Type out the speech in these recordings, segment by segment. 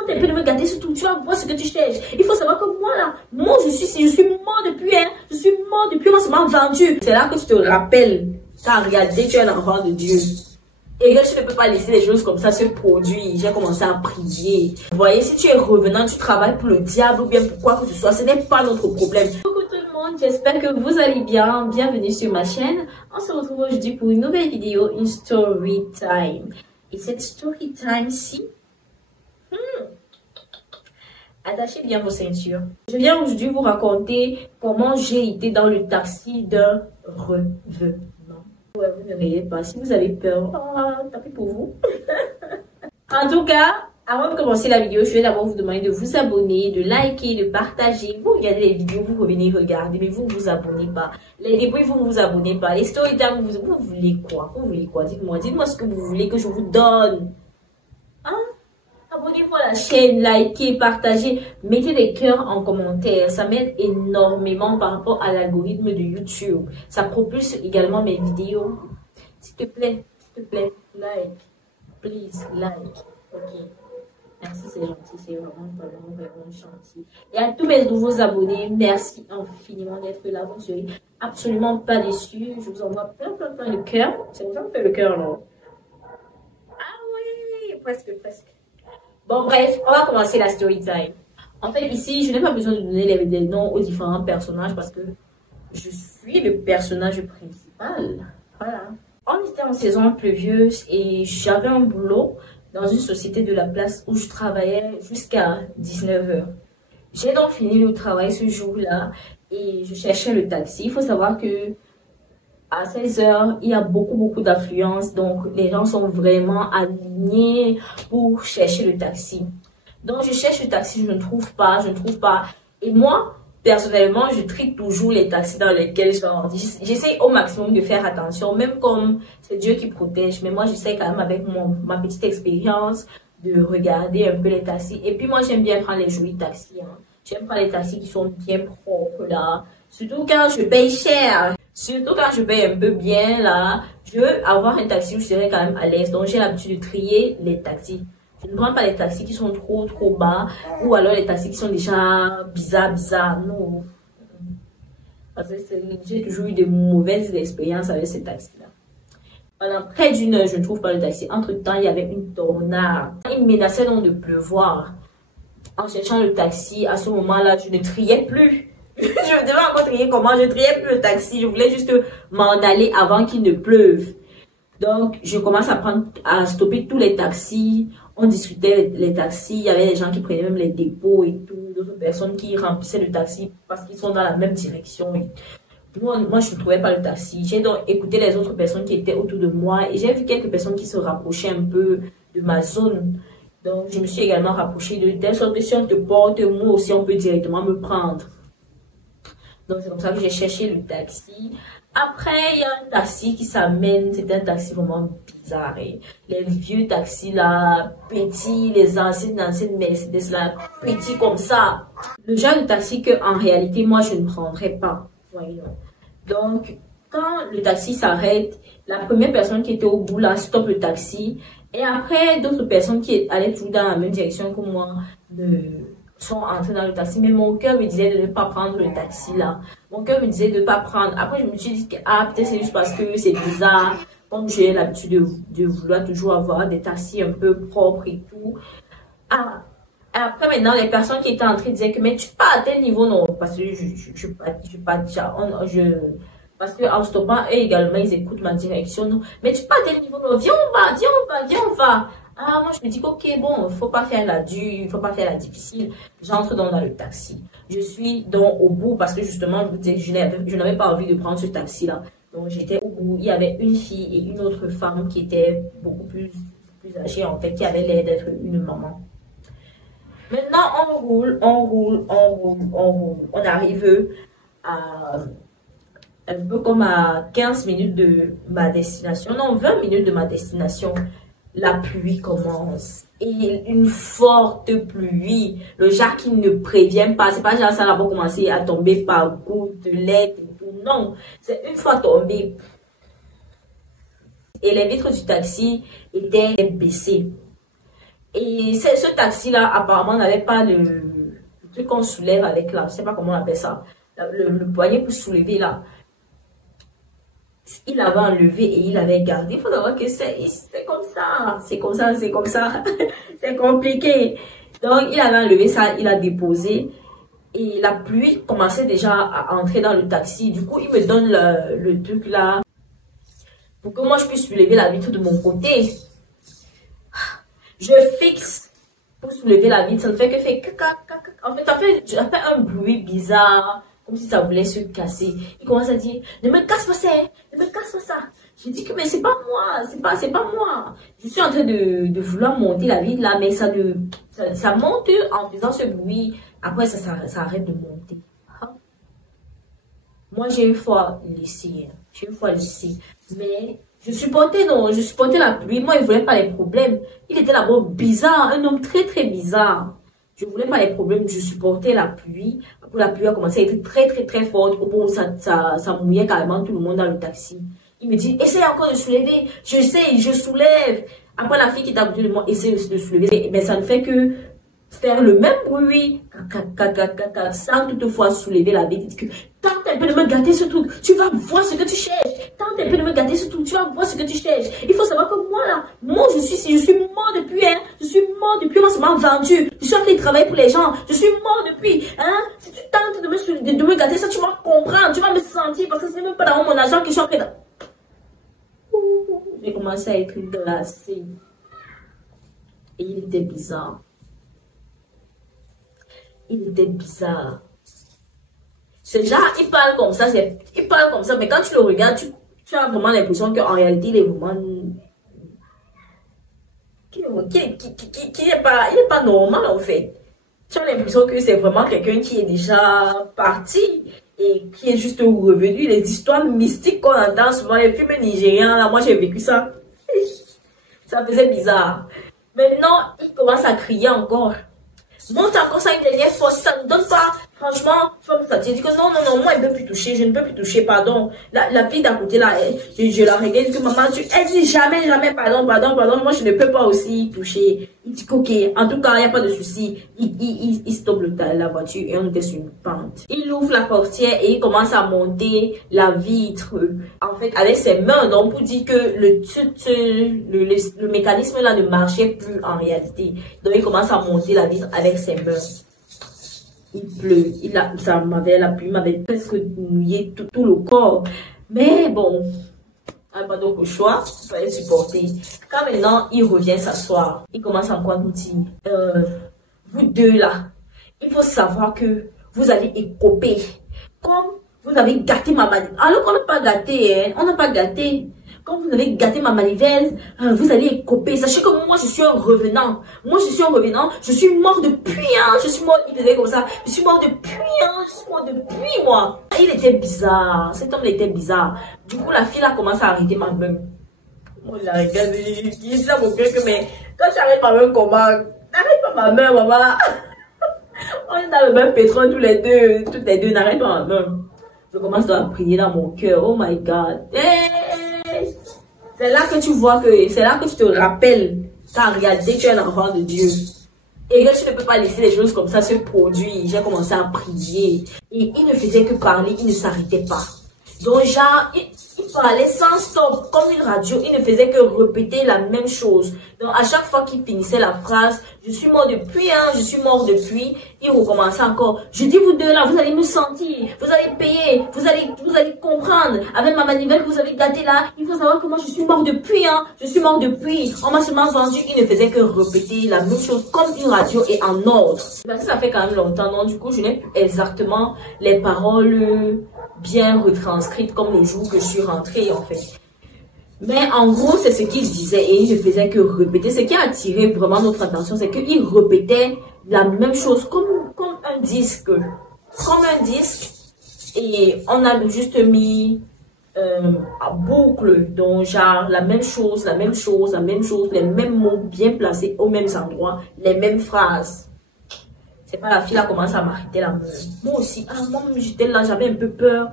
tente un peu de me garder sur tout, tu vas voir ce que tu cherches. Il faut savoir que moi là, moi je suis mort depuis, hein, je suis mort depuis, moi ça m'a vendu. C'est là que tu te rappelles, t'as regardé, tu es l'enfant de Dieu. Et là, je ne peux pas laisser les choses comme ça se produire. J'ai commencé à prier. Vous voyez, si tu es revenant, tu travailles pour le diable ou bien pour quoi que ce soit, ce n'est pas notre problème. Coucou tout le monde, j'espère que vous allez bien. Bienvenue sur ma chaîne. On se retrouve aujourd'hui pour une nouvelle vidéo, une story time. Et cette story time-ci, attachez bien vos ceintures. Je viens aujourd'hui vous raconter comment j'ai été dans le taxi d'un revenant. Ouais, vous ne riez pas. Si vous avez peur, tant pis pour vous. En tout cas, avant de commencer la vidéo, je vais d'abord vous demander de vous abonner, de liker, de partager. Vous regardez les vidéos, vous revenez regarder, mais vous ne vous abonnez pas. Les débris, vous ne vous abonnez pas. Les story time, vous voulez quoi? Vous voulez quoi? Dites-moi ce que vous voulez que je vous donne. Hein? Abonnez-vous à la chaîne, likez, partagez, mettez des cœurs en commentaire. Ça m'aide énormément par rapport à l'algorithme de YouTube. Ça propulse également mes vidéos. S'il te plaît, like. Please, like. Ok. Merci, c'est gentil. C'est vraiment gentil. Et à tous mes nouveaux abonnés, merci infiniment d'être là. Vous ne serez absolument pas déçus. Je vous envoie plein de cœurs. C'est pour ça qu'on fait le cœur, non? Ah oui, presque. Bon, bref, on va commencer la story time. En fait, ici, je n'ai pas besoin de donner les noms aux différents personnages parce que je suis le personnage principal. Voilà. On était en saison pluvieuse et j'avais un boulot dans une société de la place où je travaillais jusqu'à 19 h. J'ai donc fini le travail ce jour-là et je cherchais le taxi. Il faut savoir que à 16 h, il y a beaucoup d'affluence, donc les gens sont vraiment alignés pour chercher le taxi. Donc je cherche le taxi, je ne trouve pas. Et moi, personnellement, je trie toujours les taxis dans lesquels je rentre. J'essaie au maximum de faire attention, même comme c'est Dieu qui protège. Mais moi, j'essaie quand même avec ma petite expérience de regarder un peu les taxis. Et puis moi, j'aime bien prendre les jolis taxis. Hein. J'aime prendre les taxis qui sont bien propres là. Surtout quand je paye cher. Surtout quand je paye un peu bien là, je veux avoir un taxi où je serai quand même à l'aise. Donc j'ai l'habitude de trier les taxis. Je ne prends pas les taxis qui sont trop bas ou alors les taxis qui sont déjà bizarres. Non. Parce que j'ai toujours eu de mauvaises expériences avec ces taxis-là. Pendant près d'une heure, je ne trouve pas le taxi. Entre-temps, il y avait une tornade. Il menaçait donc de pleuvoir. En cherchant le taxi, à ce moment-là, je ne triais plus. Je devais encore trier comment? Je triais plus le taxi. Je voulais juste m'en aller avant qu'il ne pleuve. Donc, je commence à stopper tous les taxis. On discutait les taxis. Il y avait des gens qui prenaient même les dépôts et tout. D'autres personnes qui remplissaient le taxi parce qu'ils sont dans la même direction. Moi, je ne trouvais pas le taxi. J'ai donc écouté les autres personnes qui étaient autour de moi. Et j'ai vu quelques personnes qui se rapprochaient un peu de ma zone. Donc, je me suis également rapprochée de telle sorte que si on te porte, moi aussi, on peut directement me prendre. Donc, c'est comme ça que j'ai cherché le taxi. Après, il y a un taxi qui s'amène. C'était un taxi vraiment bizarre. Les vieux taxis là, petits, les anciennes Mercedes là, petits comme ça. Le genre de taxi que en réalité, moi, je ne prendrais pas. Voyons. Donc, quand le taxi s'arrête, la première personne qui était au bout là, stoppe le taxi. Et après, d'autres personnes qui allaient toujours dans la même direction que moi, sont entrés dans le taxi, mais mon cœur me disait de ne pas prendre le taxi là. Mon cœur me disait de ne pas prendre. Après, je me suis dit que peut-être c'est juste parce que c'est bizarre. Comme j'ai l'habitude de vouloir toujours avoir des taxis un peu propres et tout. Après, maintenant, les personnes qui étaient entrées disaient que mais tu pars à tel niveau, non. Parce que je pas déjà. Parce qu'en stoppant, eux également, ils écoutent ma direction. Non. Mais tu pars à tel niveau, non. Viens, on va. Ah, moi, je me dis, ok, bon, faut pas faire la difficile. J'entre donc dans le taxi. Je suis donc au bout parce que justement, je n'avais pas envie de prendre ce taxi-là. Donc, j'étais au bout. Il y avait une fille et une autre femme qui était beaucoup plus âgée, en fait, qui avait l'air d'être une maman. Maintenant, on roule. On arrive à un peu comme à 15 minutes de ma destination. Non, 20 minutes de ma destination. La pluie commence et une forte pluie, le genre qui ne prévient pas, c'est pas genre ça va commencer à tomber par gouttelettes et tout, non, c'est une fois tombé et les vitres du taxi étaient baissées Et ce taxi-là, apparemment, n'avait pas le truc qu'on soulève avec là. Je sais pas comment on appelle ça. Le poignet pour soulever là. Il avait enlevé et il avait gardé. Il faut savoir que c'est comme ça. C'est comme ça, c'est comme ça. C'est compliqué. Donc, il avait enlevé ça, il a déposé. Et la pluie commençait déjà à entrer dans le taxi. Du coup, il me donne le truc là. Pour que moi, je puisse soulever la vitre de mon côté. Je fixe pour soulever la vitre. Ça ne fait que fait caca. En fait, ça fait un bruit bizarre. Comme si ça voulait se casser. Il commence à dire, ne me casse pas ça, ne me casse pas ça. Je dis que mais c'est pas moi, c'est pas moi. Je suis en train de vouloir monter la vitre là, mais ça monte en faisant ce bruit. Après ça arrête de monter. Ah. Moi j'ai une fois laissé, mais je supportais la pluie. Moi il voulait pas les problèmes. Il était là-bas bizarre, un homme très très bizarre. Je voulais pas les problèmes, je supportais la pluie. Après, la pluie a commencé à être très, très, très forte. Au point où ça mouillait carrément tout le monde dans le taxi. Il me dit, essaye encore de soulever. J'essaye, je soulève. Après, la fille qui est à côté de moi essaie de soulever. Mais ça ne fait que faire le même bruit. Sans toutefois soulever la bête. Tente un peu de me gâter ce truc. Tu vas voir ce que tu cherches. Tente un peu de me gâter ce truc. Tu vas voir ce que tu cherches. Il faut savoir que moi, là, moi, je suis mort depuis, hein. Je suis mort depuis, moi, ça m'a vendu. Je suis en train de travailler pour les gens. Je suis mort depuis, hein. Si tu tentes de me gâter ça, tu vas comprendre. Tu vas me sentir parce que ce n'est même pas dans mon argent que je suis en train de... J'ai commencé à être glacée. Et il était bizarre. Il était bizarre. C'est genre, il parle comme ça, mais quand tu le regardes, tu as vraiment l'impression qu'en réalité, il est vraiment... il est pas normal, en fait. Tu as l'impression que c'est vraiment quelqu'un qui est déjà parti et qui est juste revenu. Les histoires mystiques qu'on entend souvent, les films nigériens, là, moi j'ai vécu ça. Ça faisait bizarre. Maintenant, il commence à crier encore. Monte encore ça une dernière fois, si ça ne donne pas, franchement, tu vas me sentir. Je dis que non, moi, je ne peux plus toucher, je ne peux plus toucher, pardon. La fille d'à côté, là, je la regarde, je dis que maman, elle dit jamais, pardon, moi, je ne peux pas aussi toucher. Il dit ok, en tout cas, il n'y a pas de souci. Il stoppe la voiture et on était sur une pente. Il ouvre la portière et il commence à monter la vitre, en fait, avec ses mains, donc pour dire que le mécanisme là ne marchait plus en réalité. Donc il commence à monter la vitre avec ses mains. Il pleut, la pluie m'avait presque mouillé tout le corps. Mais bon, pas d'autre choix, il fallait supporter. Quand maintenant il revient s'asseoir, il commence encore à nous dire, vous deux là, il faut savoir que vous allez écoper. Comme vous avez gâté ma manivelle. Alors qu'on n'a pas gâté, hein, on n'a pas gâté. Quand vous avez gâté ma manivelle, vous allez écoper. Sachez que moi, je suis un revenant. Je suis mort depuis, hein. Je suis mort, il faisait comme ça. Je suis mort depuis, hein. Je suis mort depuis, moi. Il était bizarre. Cet homme était bizarre. Du coup, la fille, là, commence à arrêter ma main. Moi, je la regarde, je dis ça mon cœur que, mais quand tu arrêtes ma main, comment? N'arrête pas ma main, maman. On est dans le même pétrole toutes les deux, n'arrête pas ma main. Je commence à prier dans mon cœur. Oh my God. Hey! C'est là que tu vois c'est là que tu te rappelles qu'en réalité tu es un enfant de Dieu. Et que tu ne peux pas laisser les choses comme ça se produire. J'ai commencé à prier. Et il ne faisait que parler, il ne s'arrêtait pas. Donc genre, il parlait sans stop, comme une radio. Il ne faisait que répéter la même chose. Donc à chaque fois qu'il finissait la phrase, je suis mort depuis, hein, je suis mort depuis, il recommençait encore. Je dis vous deux là, vous allez me sentir, vous allez payer, vous allez comprendre. Avec ma manivelle que vous avez gâté là, il faut savoir que moi je suis mort depuis, hein, je suis mort depuis. On m'a seulement vendu, il ne faisait que répéter la même chose comme une radio et en ordre. Parce que ça fait quand même longtemps, donc du coup je n'ai plus exactement les paroles bien retranscrites comme le jour que je suis rentrée en fait. Mais en gros, c'est ce qu'il disait et il ne faisait que répéter. Ce qui a attiré vraiment notre attention, c'est qu'il répétait la même chose comme un disque. Comme un disque. Et on a juste mis à boucle, donc genre la même chose, les mêmes mots bien placés aux mêmes endroits, les mêmes phrases. C'est pas la fille a commencé à m'arrêter la main. Moi aussi, moi j'étais là, j'avais un peu peur.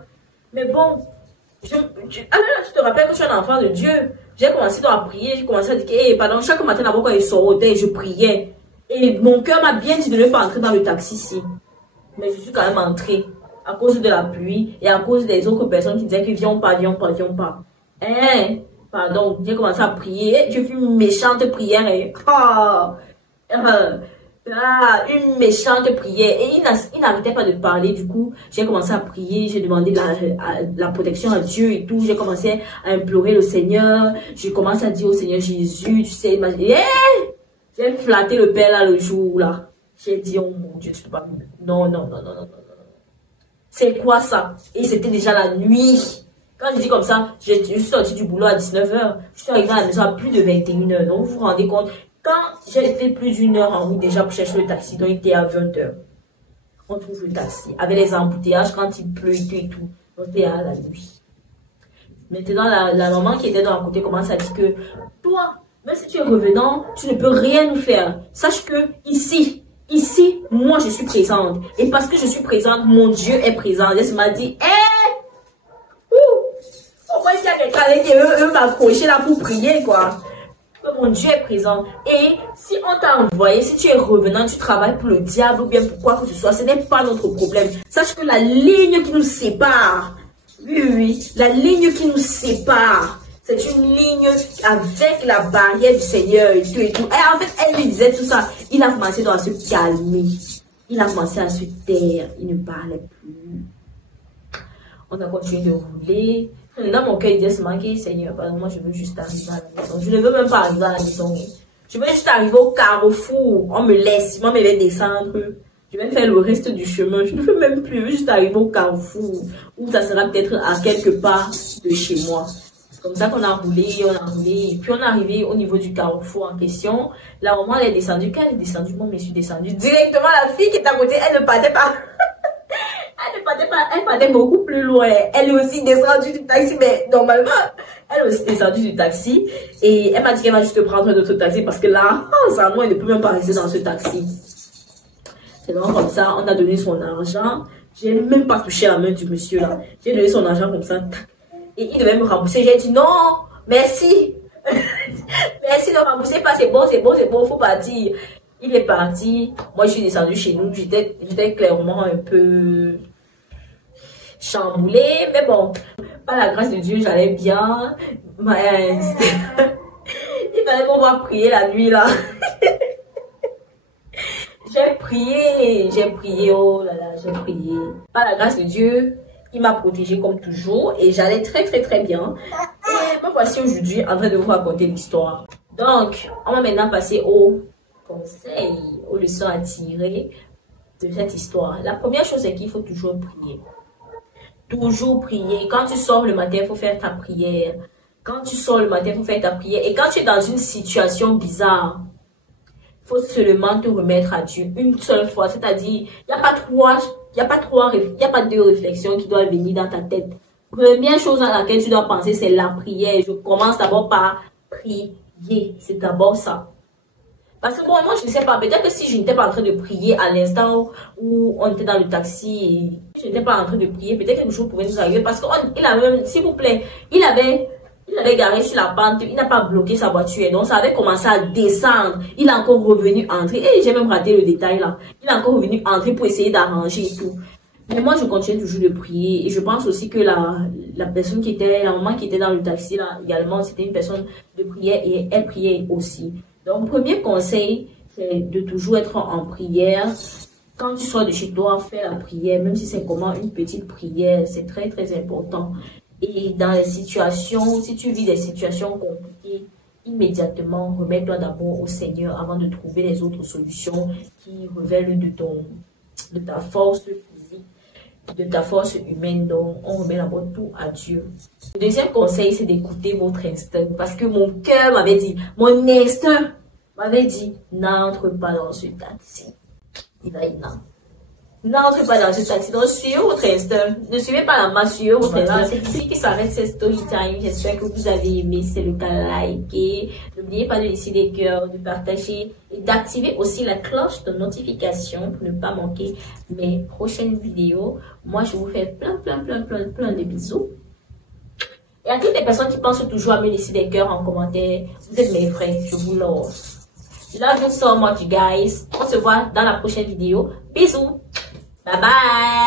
Mais bon, alors là, tu te rappelles que je suis un enfant de Dieu. J'ai commencé donc à prier, j'ai commencé à dire que, hey, pardon, chaque matin d'abord quand je sortais, je priais. Et mon cœur m'a bien dit de ne pas entrer dans le taxi ici. Mais je suis quand même entrée à cause de la pluie et à cause des autres personnes qui disaient que viens pas, viens pas, viens pas. Hein? Pardon, j'ai commencé à prier. J'ai fait une méchante prière. Et, une méchante prière. Et il n'arrêtait pas de parler. Du coup, j'ai commencé à prier. J'ai demandé la protection à Dieu et tout. J'ai commencé à implorer le Seigneur. J'ai commencé à dire au Seigneur Jésus, tu sais, j'ai flatté le Père là le jour là. J'ai dit, oh mon Dieu, tu peux pas. Non, non, non, non, non, non, non. C'est quoi ça? Et c'était déjà la nuit. Quand je dis comme ça, je suis sortie du boulot à 19 h. Je suis arrivée à la maison à plus de 21 h. Donc, vous vous rendez compte, quand j'ai été plus d'une heure en route déjà pour chercher le taxi, donc il était à 20 h. On trouve le taxi. Avec les embouteillages, quand il pleut et tout. Donc, c'était à la nuit. Maintenant, la maman qui était dans la côté commence à dire que, toi, même si tu es revenant, tu ne peux rien nous faire. Sache que ici, moi je suis présente. Et parce que je suis présente, mon Dieu est présent. Elle m'a dit, pourquoi il y a quelqu'un qui veut m'accrocher là pour prier, quoi. Mon Dieu est présent. Et si on t'a envoyé, si tu es revenant, tu travailles pour le diable ou bien pour quoi que ce soit, ce n'est pas notre problème. Sache que la ligne qui nous sépare, oui, la ligne qui nous sépare, c'est une ligne avec la barrière du Seigneur et tout et tout. Et en fait, elle lui disait tout ça. Il a commencé donc à se calmer. Il a commencé à se taire. Il ne parlait plus. On a continué de rouler. Dans mon cœur, il disait seulement que Seigneur, pardon, moi je veux juste arriver à la maison. Je ne veux même pas arriver à la maison. Je veux juste arriver au carrefour. On me laisse. Moi, je vais descendre. Je vais faire le reste du chemin. Je ne veux même plus. Je veux juste arriver au carrefour. Où ça sera peut-être à quelque part de chez moi. Comme ça qu'on a roulé, et puis on est arrivé au niveau du carrefour en question. La maman, elle est descendue. Quand elle est descendue, moi, je suis descendue. Directement, la fille qui est à côté, elle ne partait pas. Elle partait beaucoup plus loin. Elle est aussi descendue du taxi, mais normalement, elle est aussi descendue du taxi. Et elle m'a dit qu'elle va juste prendre un autre taxi parce que là, ça, moi, elle ne peut même pas rester dans ce taxi. C'est donc comme ça, on a donné son argent. Je n'ai même pas touché la main du monsieur là. J'ai donné son argent comme ça. Et il devait me rembourser. J'ai dit non, merci. Merci, ne remboursez pas, c'est bon, faut partir. Il est parti. Moi, je suis descendue chez nous. J'étais clairement un peu chamboulée. Mais bon, par la grâce de Dieu, j'allais bien. Il fallait qu'on va prier la nuit là. J'ai prié, oh là là, j'ai prié. Par la grâce de Dieu, il m'a protégée comme toujours et j'allais très bien. Et me voici aujourd'hui en train de vous raconter l'histoire. Donc, on va maintenant passer aux conseils, aux leçons à tirer de cette histoire. La première chose, c'est qu'il faut toujours prier. Toujours prier. Quand tu sors le matin, il faut faire ta prière. Quand tu sors le matin, il faut faire ta prière. Et quand tu es dans une situation bizarre, il faut seulement te remettre à Dieu une seule fois. C'est-à-dire, il n'y a pas deux réflexions qui doivent venir dans ta tête. Première chose à laquelle tu dois penser, c'est la prière. Je commence d'abord par prier. C'est d'abord ça. Parce que bon, moi, je ne sais pas. Peut-être que si je n'étais pas en train de prier à l'instant où on était dans le taxi, et je n'étais pas en train de prier, peut-être quelque chose pouvait nous arriver. Parce qu'il avait, s'il vous plaît, il avait garé sur la pente, il n'a pas bloqué sa voiture. Donc, ça avait commencé à descendre. Il est encore revenu entrer. Et j'ai même raté le détail là. Il est encore revenu entrer pour essayer d'arranger et tout. Mais moi, je continue toujours de prier. Et je pense aussi que la personne qui était, la maman qui était dans le taxi là, également, c'était une personne de prière et elle priait aussi. Donc, premier conseil, c'est de toujours être en prière. Quand tu sors de chez toi, fais la prière, même si c'est comment une petite prière, c'est très important. Et dans les situations, si tu vis des situations compliquées, immédiatement, remets-toi d'abord au Seigneur avant de trouver les autres solutions qui révèlent de ta force physique, de ta force humaine. Donc, on remet d'abord tout à Dieu. Le deuxième conseil, c'est d'écouter votre instinct. Parce que mon cœur m'avait dit, mon instinct m'avait dit, n'entre pas dans ce taxi. Il va dire non. N'entrez pas dans ce taxi. Donc, suivez votre instinct. Ne suivez pas la masse, suivez votre instinct. C'est ici que s'arrête cette story time. J'espère que vous avez aimé. Si c'est le cas, likez. N'oubliez pas de laisser des cœurs, de partager et d'activer aussi la cloche de notification pour ne pas manquer mes prochaines vidéos. Moi, je vous fais plein de bisous. Et à toutes les personnes qui pensent toujours à me laisser des cœurs en commentaire, vous êtes mes frères, je vous love. Love you so much, guys. On se voit dans la prochaine vidéo. Bisous. Bye bye.